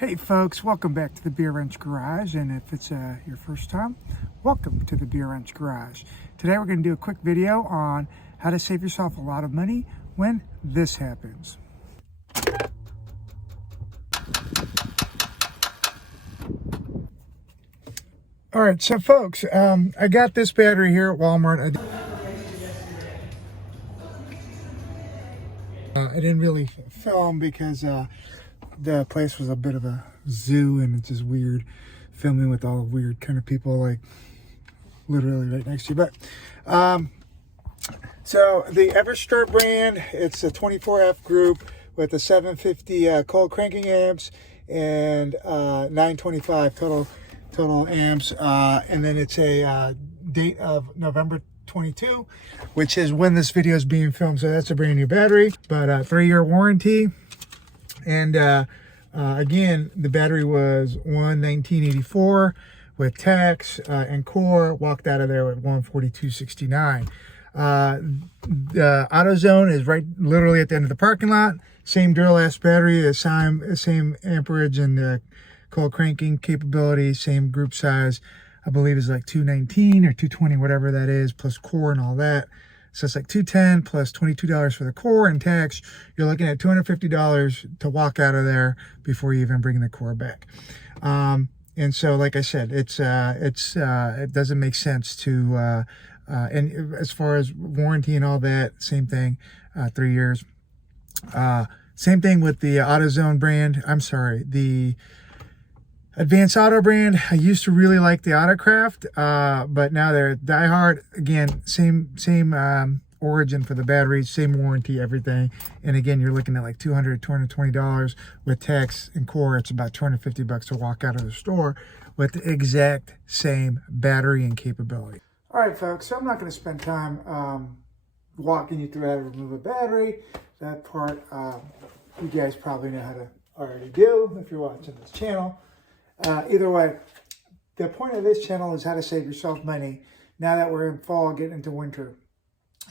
Hey folks, welcome back to the Beer Wrench Garage, and if it's your first time, welcome to the Beer Wrench Garage. Today we're going to do a quick video on how to save yourself a lot of money when this happens. Alright, so folks, I got this battery here at Walmart. I didn't really film because the place was a bit of a zoo, and it's just weird filming with all the weird kind of people like literally right next to you. But so the Everstar brand, it's a 24F group with a 750 cold cranking amps and 925 total amps, and then it's a date of November 22, which is when this video is being filmed. So that's a brand new battery, but 3-year warranty. And again, the battery was $119.84 with tax and core. Walked out of there with $142.69. The AutoZone is right literally at the end of the parking lot. Same Duralast battery, the same amperage and cold cranking capability, same group size. I believe is like 219 or 220, whatever that is, plus core and all that. So it's like 210 plus $22 for the core and tax. You're looking at $250 to walk out of there before you even bring the core back. And so, like I said, it doesn't make sense to, and as far as warranty and all that, same thing, 3 years. Same thing with the AutoZone brand. I'm sorry, the Advanced Auto brand. I used to really like the Autocraft, but now they're diehard. Again, same origin for the batteries, same warranty, everything. And again, you're looking at like $200, $220 with tax and core. It's about $250 to walk out of the store with the exact same battery and capability. All right, folks, so I'm not going to spend time walking you through how to remove a battery. That part you guys probably know how to already do if you're watching this channel. Either way, the point of this channel is how to save yourself money now that we're in fall, getting into winter,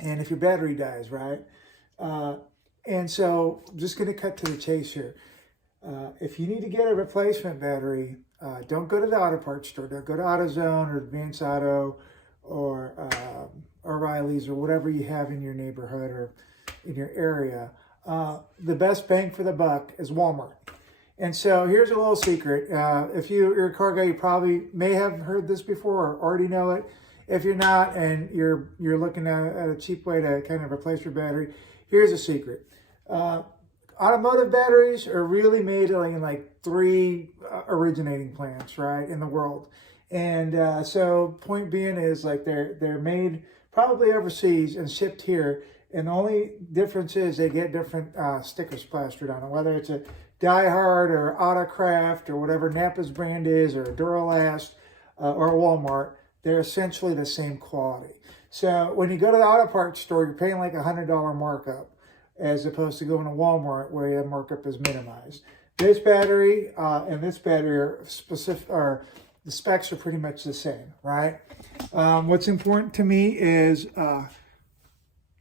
and if your battery dies, right? And so I'm just going to cut to the chase here. If you need to get a replacement battery, don't go to the auto parts store. Don't go to AutoZone or Advanced Auto or O'Reilly's or whatever you have in your neighborhood or in your area. The best bang for the buck is Walmart. And so here's a little secret. If you're a car guy, you probably may have heard this before or already know it. If you're not and you're looking at a cheap way to kind of replace your battery, here's a secret. Automotive batteries are really made in like 3 originating plants, right, in the world. And so point being is like they're made probably overseas and shipped here. And the only difference is they get different stickers plastered on it, whether it's a diehard or Autocraft or whatever Napa's brand is or Duralast or Walmart. They're essentially the same quality. So when you go to the auto parts store, you're paying like $100 markup as opposed to going to Walmart where the markup is minimized. This battery and this battery are specific, or the specs are pretty much the same, right? What's important to me is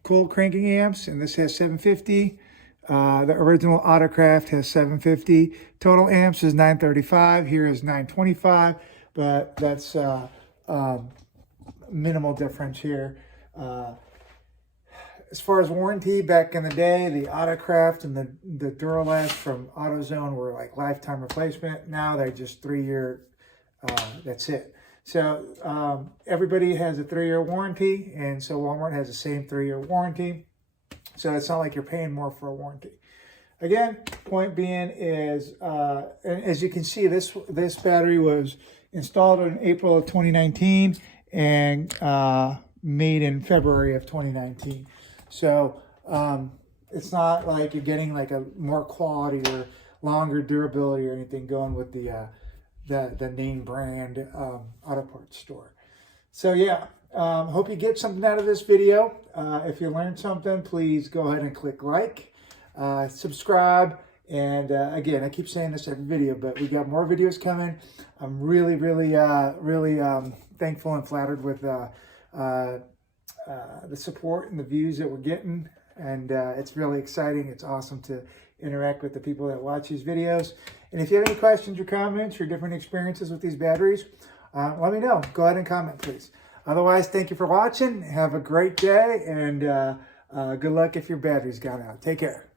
cold cranking amps, and this has 750. The original Autocraft has 750. Total amps is 935. Here is 925, but that's minimal difference here. As far as warranty, back in the day, the Autocraft and the Duralast from AutoZone were like lifetime replacement. Now they're just 3-year, that's it. So everybody has a 3-year warranty, and so Walmart has the same 3-year warranty. So it's not like you're paying more for a warranty. Again, point being is, and as you can see, this battery was installed in April of 2019 and made in February of 2019. So it's not like you're getting like a more quality or longer durability or anything going with the name brand auto parts store. So yeah, hope you get something out of this video. If you learned something, please go ahead and click like, subscribe, and again, I keep saying this every video, but we got more videos coming. I'm really thankful and flattered with the support and the views that we're getting, and it's really exciting. It's awesome to interact with the people that watch these videos. And if you have any questions or comments or different experiences with these batteries, let me know. Go ahead and comment, please. Otherwise, thank you for watching. Have a great day, and good luck if your battery's gone out. Take care.